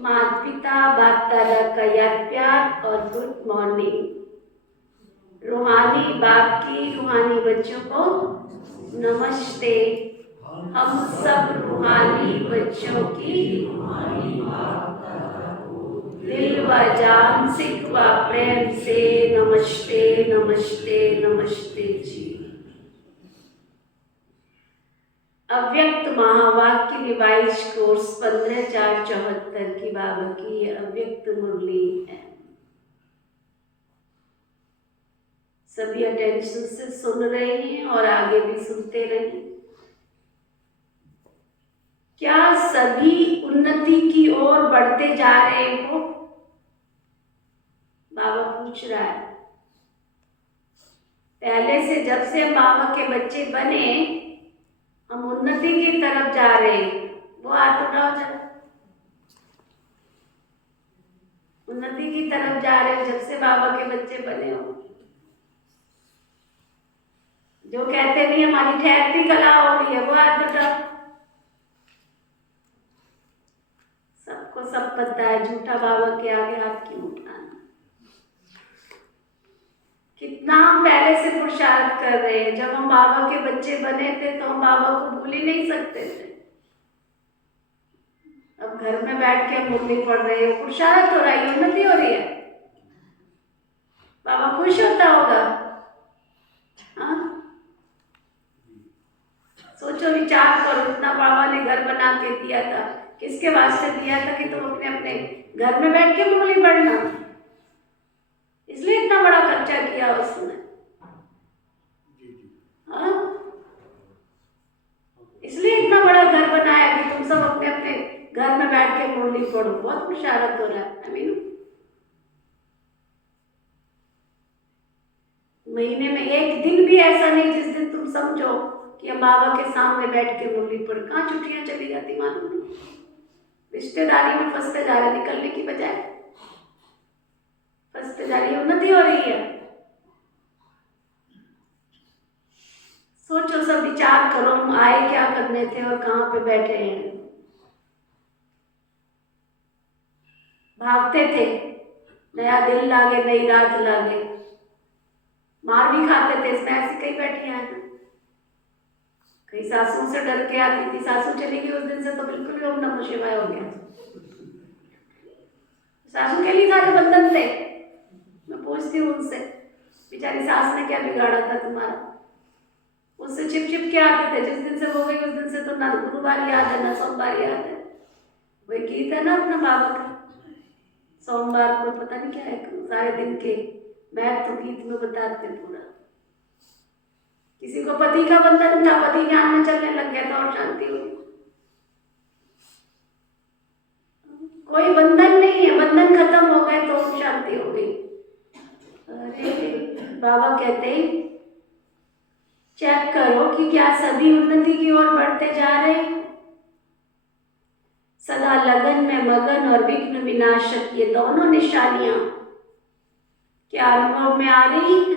माता पिता बाप दादा का याद प्यार और गुड मॉर्निंग। रूहानी बाप की रूहानी बच्चों को नमस्ते। हम सब रूहानी बच्चों की दिल व जान सिख व प्रेम से नमस्ते नमस्ते नमस्ते जी। अव्यक्त महावाक्य रिवाइज कोर्स 15/4/74 की बाबा की ये अव्यक्त मुरली है। सभी अटेंशन से सुन रहे हैं और आगे भी सुनते रहें। क्या सभी उन्नति की ओर बढ़ते जा रहे हो? बाबा पूछ रहा है। पहले से, जब से हम बाबा के बच्चे बने, हम उन्नति की तरफ जा रहे हैं। वो हाथ उठाओ जरा। उन्नति की तरफ जा रहे हो जब से बाबा के बच्चे बने हो। जो कहते नहीं हमारी ठहरती कला हो रही है, वो हाथ उठाओ। सबको सब पता है, झूठा बाबा के आगे हाथ क्यों उठाना। कितना हम पहले से पुरुषार्थ कर रहे हैं। जब हम बाबा के बच्चे बने थे तो हम बाबा को भूल ही नहीं सकते थे। अब घर में बैठ के मुरली पढ़ रहे हो, पुरुषार्थ हो रहा है, उन्नति हो रही है। बाबा खुश होता होगा। हाँ, सोचो, विचार करो, इतना बाबा ने घर बना के दिया था, किसके वास्ते दिया था? कि तुम अपने अपने घर में बैठ के मुरली पढ़ना। इसलिए इतना बड़ा खर्चा किया उसने। हाँ, इसलिए इतना बड़ा घर बनाया कि तुम सब अपने अपने घर में बैठ के मुरली पढ़ो। बहुत पुरुषार्थ हो रहा है। महीने में एक दिन भी ऐसा नहीं जिस दिन तुम समझो कि हम बाबा के सामने बैठ के मुरली पर, कहाँ छुट्टियां चली जाती मालूम नहीं। रिश्तेदारी में फंसते जा रहे, निकलने की बजाय फंसते जा रही, उन्नति हो रही है। सोचो, सब विचार करो, हम आए क्या करने थे और कहाँ पे बैठे हैं। भागते थे, नया दिन लागे, नई रात लागे, मार भी खाते थे, इसमें ऐसी कई बैठी हैं ना। कई सासुओं से डर के आती थी, सासू चली गई उस दिन से तो बिल्कुल ही ओम नमः शिवाय हो गया। सासू के लिए सारे बंधन थे। मैं पूछती हूँ उनसे, बेचारी सास ने क्या बिगाड़ा था तुम्हारा? उससे छिप छिप के आते थे, जिस दिन से हो गई उस दिन से तो ना गुरुवार याद है ना सोमवार याद है। वही गीत है ना अपना बाबा का, सोमवार को पता नहीं क्या है, सारे दिन के महत्व तो गीत में बताते पूरा। किसी को पति का बंधन था, पति ज्ञान में चलने लग गया था और शांति हुई। कोई बंधन नहीं है, बंधन खत्म हो गए तो शांति हो गई। अरे बाबा कहते हैं चेक करो कि क्या सभी उन्नति की ओर बढ़ते जा रहे हैं। सदा लगन में मगन और विघ्न विनाशक, ये दोनों निशानियां क्या अनुभव में आ रही है?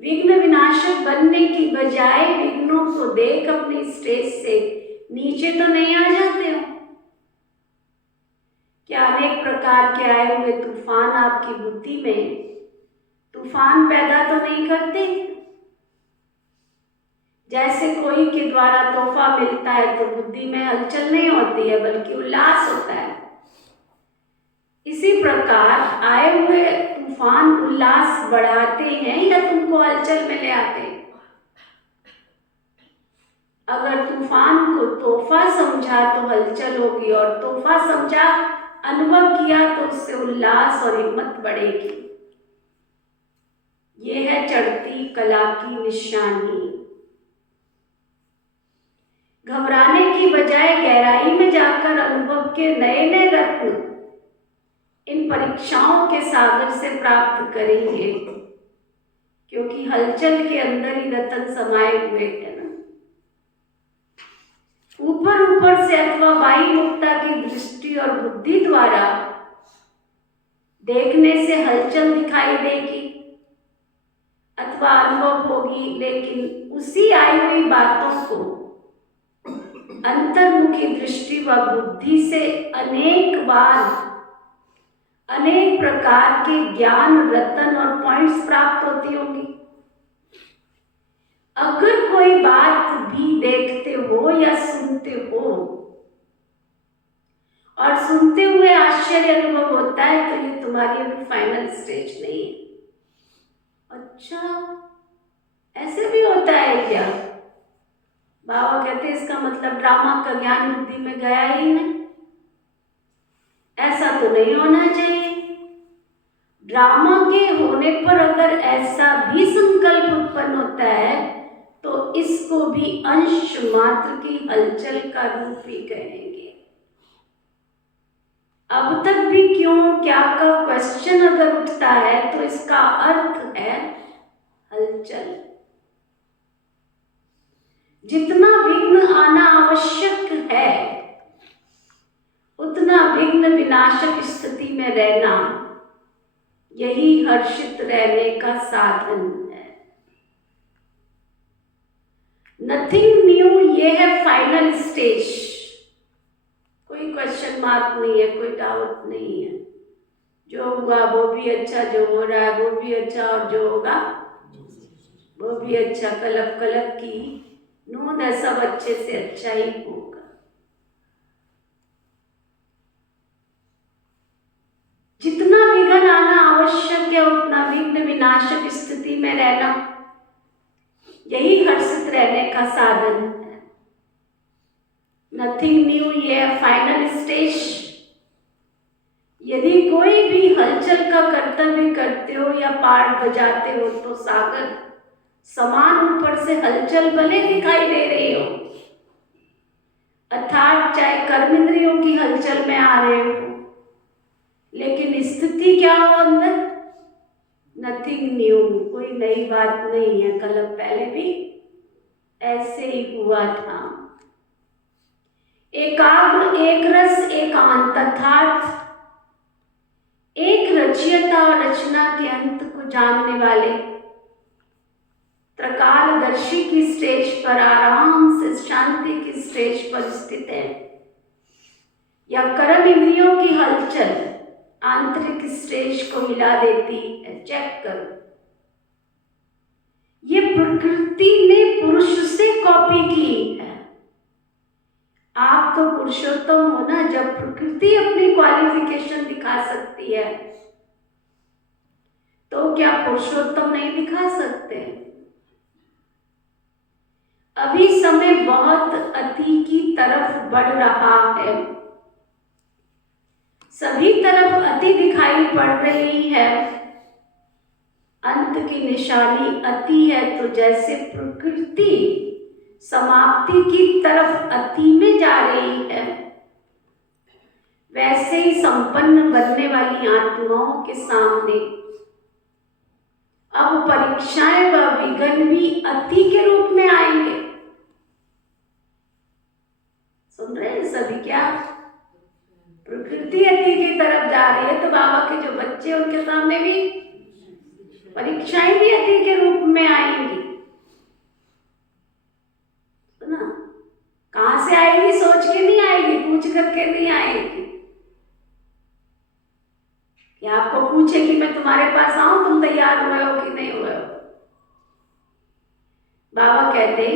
विघ्न विनाशक बनने की बजाय विघ्नों को देख अपनी स्टेज से नीचे तो नहीं आ जाते हो? क्या अनेक प्रकार के आए हुए तूफान आपकी बुद्धि में तूफान पैदा तो नहीं करते? जैसे कोई के द्वारा तोहफा मिलता है तो बुद्धि में हलचल नहीं होती है बल्कि उल्लास होता है। इसी प्रकार आए हुए तूफान उल्लास बढ़ाते हैं या तुमको हलचल में ले आते हैं? अगर तूफान को तोहफा समझा तो हलचल होगी, और तोहफा समझा अनुभव किया तो उससे उल्लास और हिम्मत बढ़ेगी। यह है चढ़ती कला की निशानी। घबराने की बजाय गहराई में जाकर अनुभव के नए नए रत्न इन परीक्षाओं के सागर से प्राप्त करेंगे, क्योंकि हलचल के अंदर ही रतन समाये हुए हैं ना। ऊपर ऊपर से अथवा वायु मुक्ता की दृष्टि और बुद्धि द्वारा देखने से हलचल दिखाई देगी अथवा अनुभव होगी, लेकिन उसी आई हुई बातों को अंतर्मुखी दृष्टि व बुद्धि से अनेक बार अनेक प्रकार के ज्ञान रतन और पॉइंट्स प्राप्त होती होंगी। अगर कोई बात भी देखते हो या सुनते हो और सुनते हुए आश्चर्य अनुभव होता है तो ये तुम्हारी अभी फाइनल स्टेज नहीं है। अच्छा, ऐसे भी होता है क्या? बाबा कहते हैं इसका मतलब ड्रामा का ज्ञान बुद्धि में गया ही नहीं। ऐसा तो नहीं होना चाहिए। ड्रामा के होने पर अगर ऐसा भी संकल्प उत्पन्न होता है तो इसको भी अंश मात्र की हलचल का रूप ही कहेंगे। अब तक भी क्यों क्या का क्वेश्चन अगर उठता है तो इसका अर्थ है हलचल। जितना विघ्न आना आवश्यक है उतना विघ्न विनाशक स्थिति में रहना, यही हर्षित रहने का साधन है। नथिंग न्यू, ये है फाइनल स्टेज। कोई क्वेश्चन मार्क नहीं है, कोई डाउट नहीं है। जो हुआ वो भी अच्छा, जो हो रहा है वो भी अच्छा, और जो होगा वो भी अच्छा। कलब कलब की नून है, सब अच्छे से अच्छा ही होगा। जितना विघ्न आना आवश्यक है उतना विघ्न विनाशक स्थिति में रहना, यही हर्षित रहने का साधन है। नथिंग न्यू, ये फाइनल स्टेज। यदि कोई भी हलचल का कर्तव्य करते हो या पार्ट बजाते हो तो सागर समान ऊपर से हलचल भले दिखाई दे रही हो, अर्थात चाहे कर्मेंद्रियों की हलचल में आ रहे हो, लेकिन स्थिति क्या हो अंदर? नथिंग न्यू, कोई नई बात नहीं है, कल पहले भी ऐसे ही हुआ था। एकाग्र, एक रस, एकांत अर्थात एक रचयिता और रचना के अंत को जानने वाले त्रिकालदर्शी की स्टेज पर आराम से शांति की स्टेज पर स्थित है, या कर्म इंद्रियों की हलचल आंतरिक स्टेज को हिला देती है। चेक करो, ये प्रकृति ने पुरुष से कॉपी की है। आप तो पुरुषोत्तम हो ना, जब प्रकृति अपनी क्वालिफिकेशन दिखा सकती है तो क्या पुरुषोत्तम नहीं दिखा सकते? अभी समय बहुत अति की तरफ बढ़ रहा है, सभी तरफ अति दिखाई पड़ रही है। अंत की निशानी अति है, तो जैसे प्रकृति समाप्ति की तरफ अति में जा रही है, वैसे ही संपन्न बनने वाली आत्माओं के सामने अब परीक्षाएं व विघ्न भी अति के रूप में आएंगे। सुन रहे हैं सभी? क्या प्रकृति अति की तरफ जा रही है, तो बाबा के जो बच्चे उनके सामने भी परीक्षाएं भी अति के रूप में आएंगी। सुना, कहां से आएगी? सोच के नहीं आएगी, पूछ करके नहीं आएगी। या आपको पूछे कि मैं तुम्हारे पास आऊं, तुम तैयार हुए हो कि नहीं हुए हो? बाबा कहते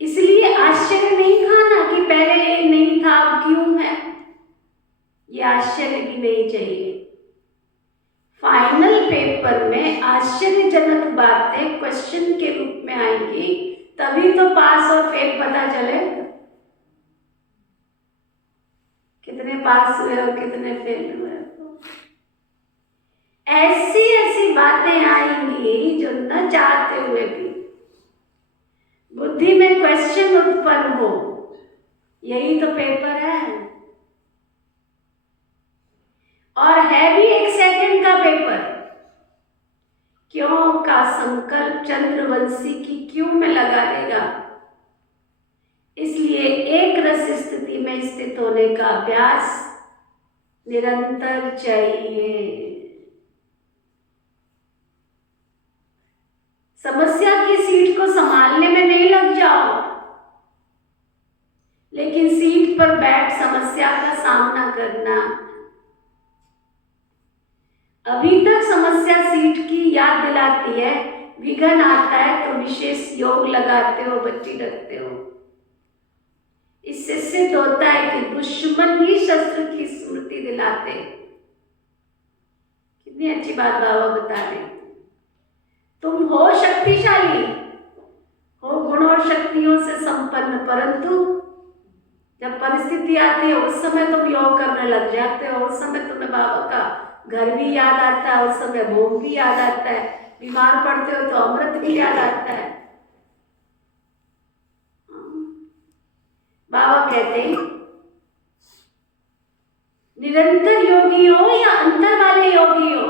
इसलिए आश्चर्य नहीं खाना कि पहले ये नहीं था अब क्यों है, ये आश्चर्य भी नहीं चाहिए। फाइनल पेपर में आश्चर्यजनक बातें क्वेश्चन के रूप में आएंगी, तभी तो पास और फेल पता चले। कितने पास हुए हो, कितने फेल हुए हो। ऐसी ऐसी बातें आएंगी जो न चाहते हुए भी बुद्धि में क्वेश्चन उत्पन्न हो। यही तो पेपर है, और है भी 1 सेकंड का पेपर। क्यों का संकल्प चंद्रवंशी की क्यों में लगा देगा। इसलिए एक रस स्थिति में स्थित होने का अभ्यास निरंतर चाहिए। समस्या की सीट को संभालने में नहीं लग जाओ, लेकिन सीट पर बैठ समस्या का सामना करना। अभी तक समस्या सीट की याद दिलाती है, विघ्न आता है तो विशेष योग लगाते हो, बच्ची रखते हो। इससे सिद्ध होता है कि दुश्मन ही शस्त्र की स्मृति दिलाते। कितनी अच्छी बात बाबा बता रहे। तुम हो शक्तिशाली, हो गुण और शक्तियों से संपन्न, परंतु जब परिस्थिति आती है उस समय तुम योग करने लग जाते हो। उस समय तुम्हें बाबा का घर भी याद आता है, उस समय भोग भी याद आता है, बीमार पड़ते हो तो अमृत भी याद आता है। बाबा कहते हैं निरंतर योगी हो या अंतर वाले योगी हो,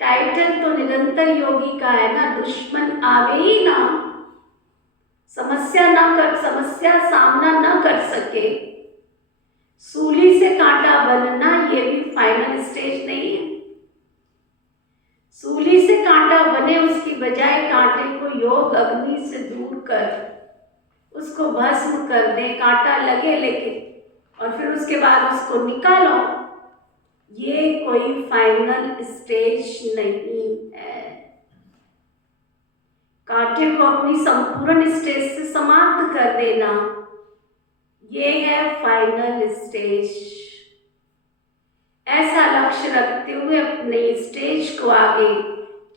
टाइटल तो निरंतर योगी का है ना। दुश्मन आवे ही ना, समस्या सामना ना कर सके, सूली से कांटा बनना ये भी फाइनल स्टेज नहीं है। सूली से कांटा बने उसकी बजाय कांटे को योग अग्नि से दूर कर उसको भस्म कर दे, कांटा लगे लेकिन, और फिर उसके बाद उसको निकालो, ये कोई फाइनल स्टेज नहीं है। कांटे को अपनी संपूर्ण स्टेज से समाप्त कर देना, ये है फाइनल स्टेज। ऐसा लक्ष्य रखते हुए अपने स्टेज को आगे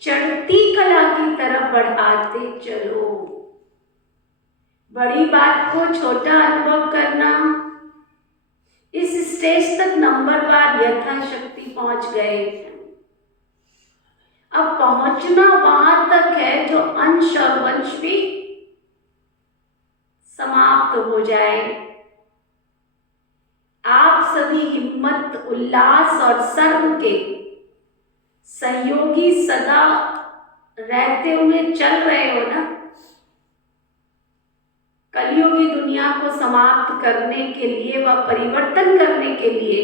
चढ़ती कला की तरफ बढ़ाते चलो। बड़ी बात को छोटा अनुभव करना, इस स्टेज तक नंबरवार यथाशक्ति पहुंच गए। अब पहुंचना वहां तक है जो अंश और वंश भी समाप्त हो जाए। आप सभी हिम्मत, उल्लास और सर्व के सहयोगी सदा रहते हुए चल रहे हो ना। कलियुगी दुनिया को समाप्त करने के लिए व परिवर्तन करने के लिए,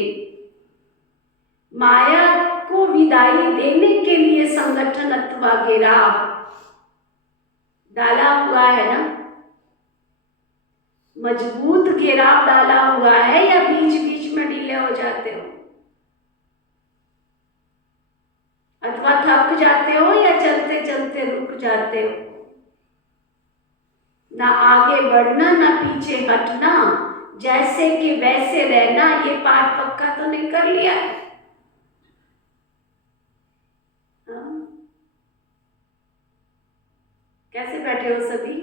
माया को विदाई देने के लिए संगठन अथवा घेराव डाला हुआ है ना। मजबूत घेराव डाला हुआ है या बीच बीच में ढीले हो जाते हो, अथवा थक जाते हो या चलते चलते रुक जाते हो। ना आगे बढ़ना ना पीछे हटना, जैसे कि वैसे रहना, ये पाठ पक्का तो नहीं कर लिया? हाँ? कैसे बैठे हो सभी?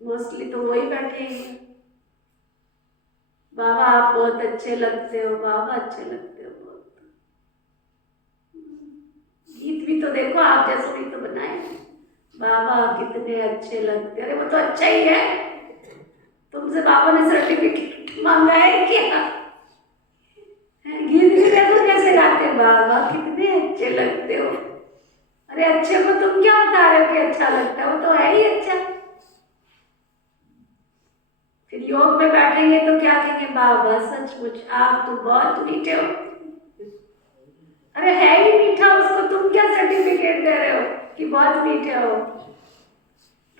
मोस्टली तो वही बैठे हैं। बाबा आप बहुत अच्छे लगते हो, बाबा अच्छे लगते हो बहुत। गीत भी तो देखो, आप जैसे भी तो बनाए, बाबा कितने अच्छे लगते। अरे वो तो अच्छा ही है, तुमसे बाबा ने सर्टिफिकेट मांगा है क्या? गीत भी देखो कैसे गाते, बाबा कितने अच्छे लगते हो। अरे अच्छे को तुम क्या बता रहे हो कि अच्छा लगता है, वो तो है ही अच्छा। फिर योग में बैठेंगे तो क्या कहेंगे, बाबा सचमुच आप तो बहुत मीठे हो। अरे है ही मीठा, उसको तुम क्या सर्टिफिकेट दे रहे हो कि बहुत मीठे हो?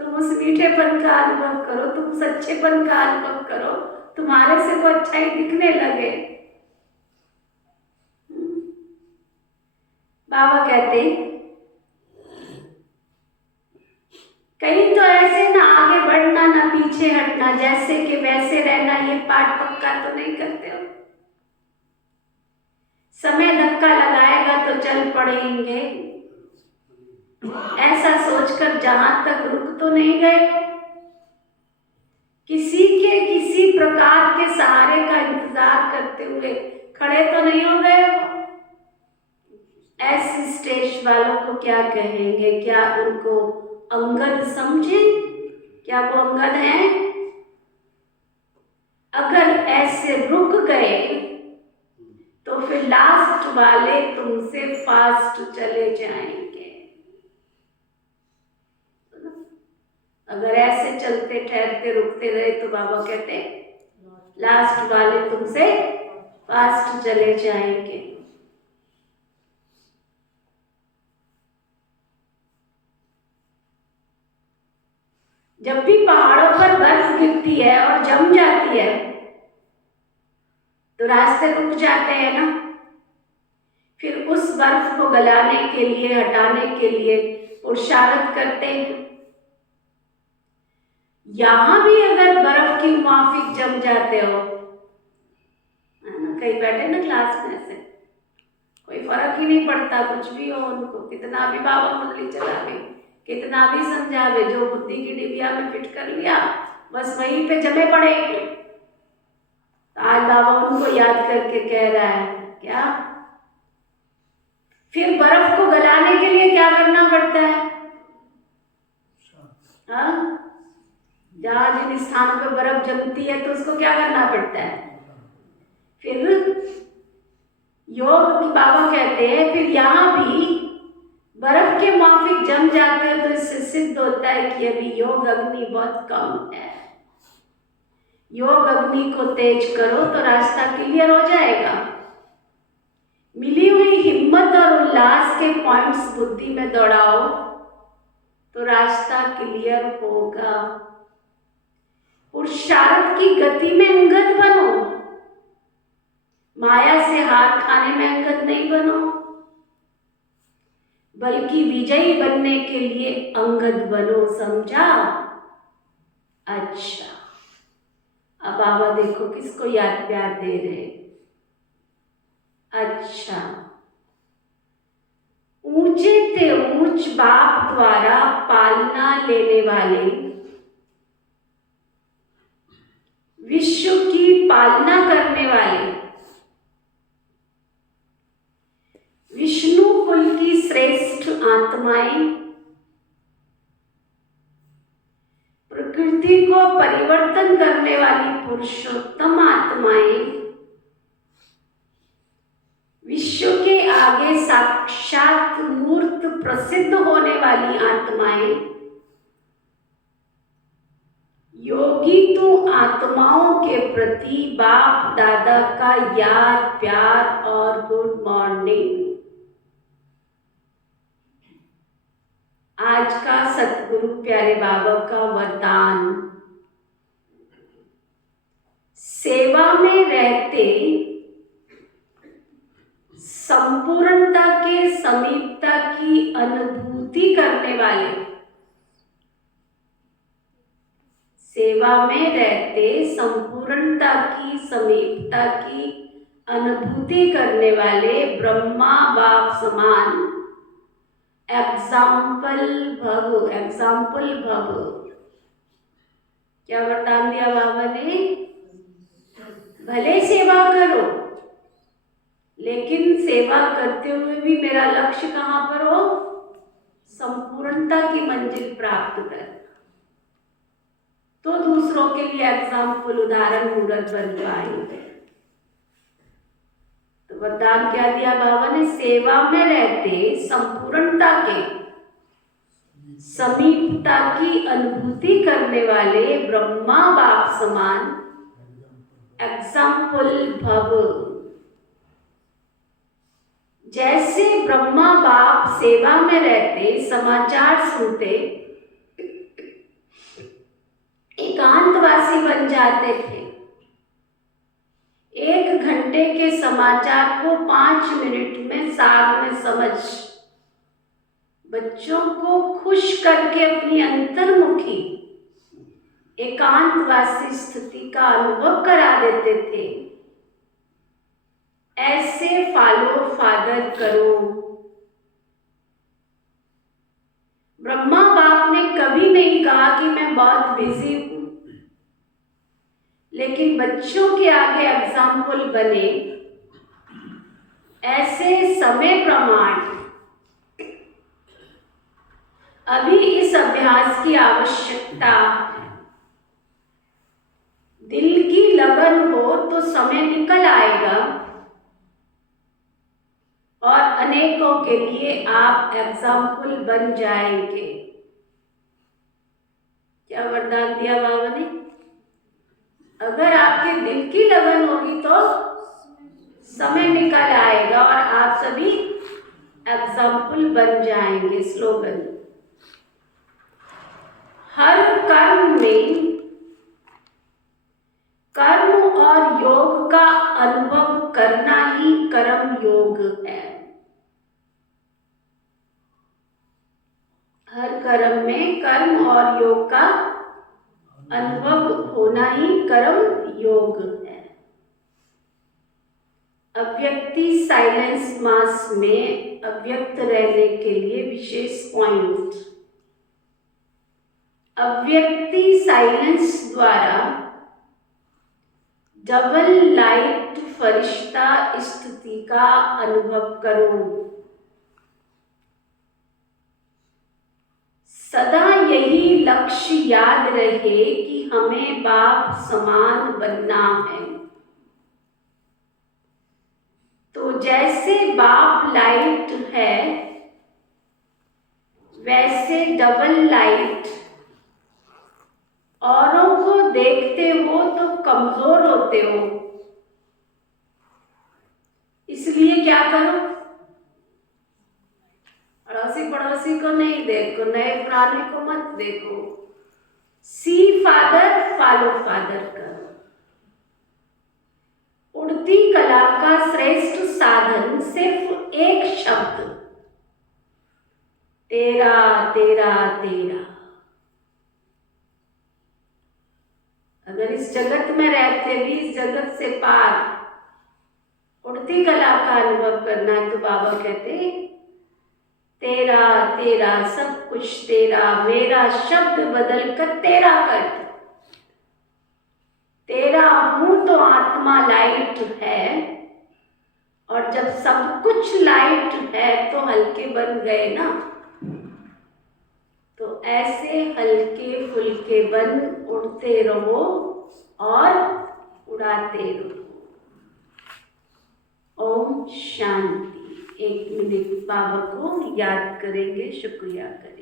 तुम उस मीठेपन का अनुभव करो, तुम सच्चेपन का अनुभव करो, तुम्हारे से वो अच्छा ही दिखने लगे। बाबा कहते कहीं तो ऐसे ना आगे बढ़ना ना पीछे हटना, जैसे कि वैसे रहना, ये पाठ पक्का तो नहीं करते हो। समय धक्का लगाएगा तो चल पड़ेंगे, ऐसा सोचकर जहां तक रुक तो नहीं गए। किसी के किसी प्रकार के सहारे का इंतजार करते हुए खड़े तो नहीं हो गए हो। ऐसे स्टेज वालों को क्या कहेंगे? क्या उनको अंगद समझे? क्या वो अंगद हैं? अगर ऐसे रुक गए तो फिर लास्ट वाले तुमसे फास्ट चले जाएंगे। अगर ऐसे चलते ठहरते रुकते रहे तो बाबा कहते लास्ट वाले तुमसे फास्ट चले जाएंगे। जब भी पहाड़ों पर बर्फ गिरती है और जम जाती है तो रास्ते रुक जाते हैं ना। फिर उस बर्फ को गलाने के लिए, हटाने के लिए पुरुषार्थ करते हैं। यहां भी अगर बर्फ की माफिक जम जाते हो, कहीं बैठे ना क्लास में से, कोई फर्क ही नहीं पड़ता, कुछ भी हो उनको, कितना भी बाबा मुरली चलावे, कितना भी समझावे, जो बुद्धि की डिबिया में फिट कर लिया बस वहीं पे जमे पड़े। आज बाबा उनको याद करके कह रहा है क्या, फिर बर्फ को गलाने के लिए क्या करना पड़ता है? हाँ, जहां जिन स्थानों पर बर्फ जमती है तो उसको क्या करना पड़ता है? फिर योग की बाबा कहते हैं फिर यहाँ भी बर्फ के माफिक जम जाते हैं तो इससे सिद्ध होता है कि अभी योग अग्नि बहुत कम है। योग अग्नि को तेज करो तो रास्ता क्लियर हो जाएगा। मिली हुई हिम्मत और उल्लास के पॉइंट्स बुद्धि में दौड़ाओ तो रास्ता क्लियर होगा। पुरुषार्थ की गति में अंगद बनो, माया से हार खाने में अंगद नहीं बनो, बल्कि विजयी बनने के लिए अंगद बनो। समझा? अच्छा, अब बाबा देखो किसको याद प्यार दे रहे। अच्छा, ऊंचे ते ऊंच बाप द्वारा पालना लेने वाले, विश्व की पालना करने वाले, विष्णु कुल की श्रेष्ठ आत्माएं, प्रकृति को परिवर्तन करने वाली पुरुषोत्तम आत्माएं, विश्व के आगे साक्षात मूर्त प्रसिद्ध होने वाली आत्माएं, योगी तो आत्माओं के प्रति बाप दादा का याद, प्यार और गुड मॉर्निंग। आज का सतगुरु प्यारे बाबा का वरदान, सेवा में रहते संपूर्णता के समीपता की अनुभूति करने वाले, सेवा में रहते संपूर्णता की समीपता की अनुभूति करने वाले ब्रह्मा बाप समान एग्जाम्पल भव। क्या वरदान दिया बाबा ने? भले सेवा करो, लेकिन सेवा करते हुए भी मेरा लक्ष्य कहाँ पर हो? संपूर्णता की मंजिल प्राप्त करना। तो दूसरों के लिए एग्जाम्पल, उदाहरण, मूर्त बन पाएंगे। तो वरदान क्या दिया बाबा ने? सेवा में रहते संपूर्णता के समीपता की अनुभूति करने वाले ब्रह्मा बाप समान एग्जाम्पल भव। जैसे ब्रह्मा बाप सेवा में रहते, समाचार सुनते, एकांतवासी बन जाते थे। 1 घंटे के समाचार को 5 मिनट में सार में समझ, बच्चों को खुश करके अपनी अंतर्मुखी एकांतवासी स्थिति का अनुभव करा देते थे। ऐसे फॉलो फादर करो। ब्रह्मा बाप ने कभी नहीं कहा कि मैं बहुत बिजी हूं, लेकिन बच्चों के आगे एग्जाम्पल बने। ऐसे समय प्रमाण अभी इस अभ्यास की आवश्यकता है। दिल की लगन हो तो समय निकल आएगा और अनेकों के लिए आप एग्जाम्पल बन जाएंगे। क्या वरदान दिया बाबा ने? अगर आपके दिल की लगन होगी तो समय निकल आएगा और आप सभी एग्जाम्पल बन जाएंगे। स्लोगन, हर कर्म में कर्म और योग का अनुभव करना ही कर्म योग है। हर कर्म में कर्म और योग का अनुभव होना ही कर्म योग है। अव्यक्ति साइलेंस मास में अव्यक्त रहने के लिए विशेष पॉइंट। अव्यक्ति साइलेंस द्वारा डबल लाइट फरिश्ता स्थिति का अनुभव करो। सदा यही लक्ष्य याद रहे कि हमें बाप समान बनना है। तो जैसे बाप लाइट है, वैसे डबल लाइट औरों को देखते हो तो कमजोर होते हो। इसलिए क्या करो? अड़ोसी पड़ोसी को नहीं देखो, नए पुराने को मत देखो। सी फादर, फॉलो फादर करो। उड़ती कला का श्रेष्ठ साधन सिर्फ एक शब्द, तेरा तेरा तेरा। अगर इस जगत में रहते भी इस जगत से पार उड़ती कला का अनुभव करना है तो बाबा कहते तेरा तेरा, सब कुछ तेरा, मेरा शब्द बदल कर तेरा कर दो। तेरा हूं तो आत्मा लाइट है, और जब सब कुछ लाइट है तो हल्के बन गए ना। तो ऐसे हल्के फुल्के बन उड़ते रहो और उड़ाते रहो। ओम शांति। 1 मिनट बाबा को याद करेंगे, शुक्रिया करेंगे।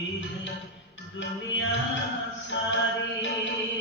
है दुनिया सारी।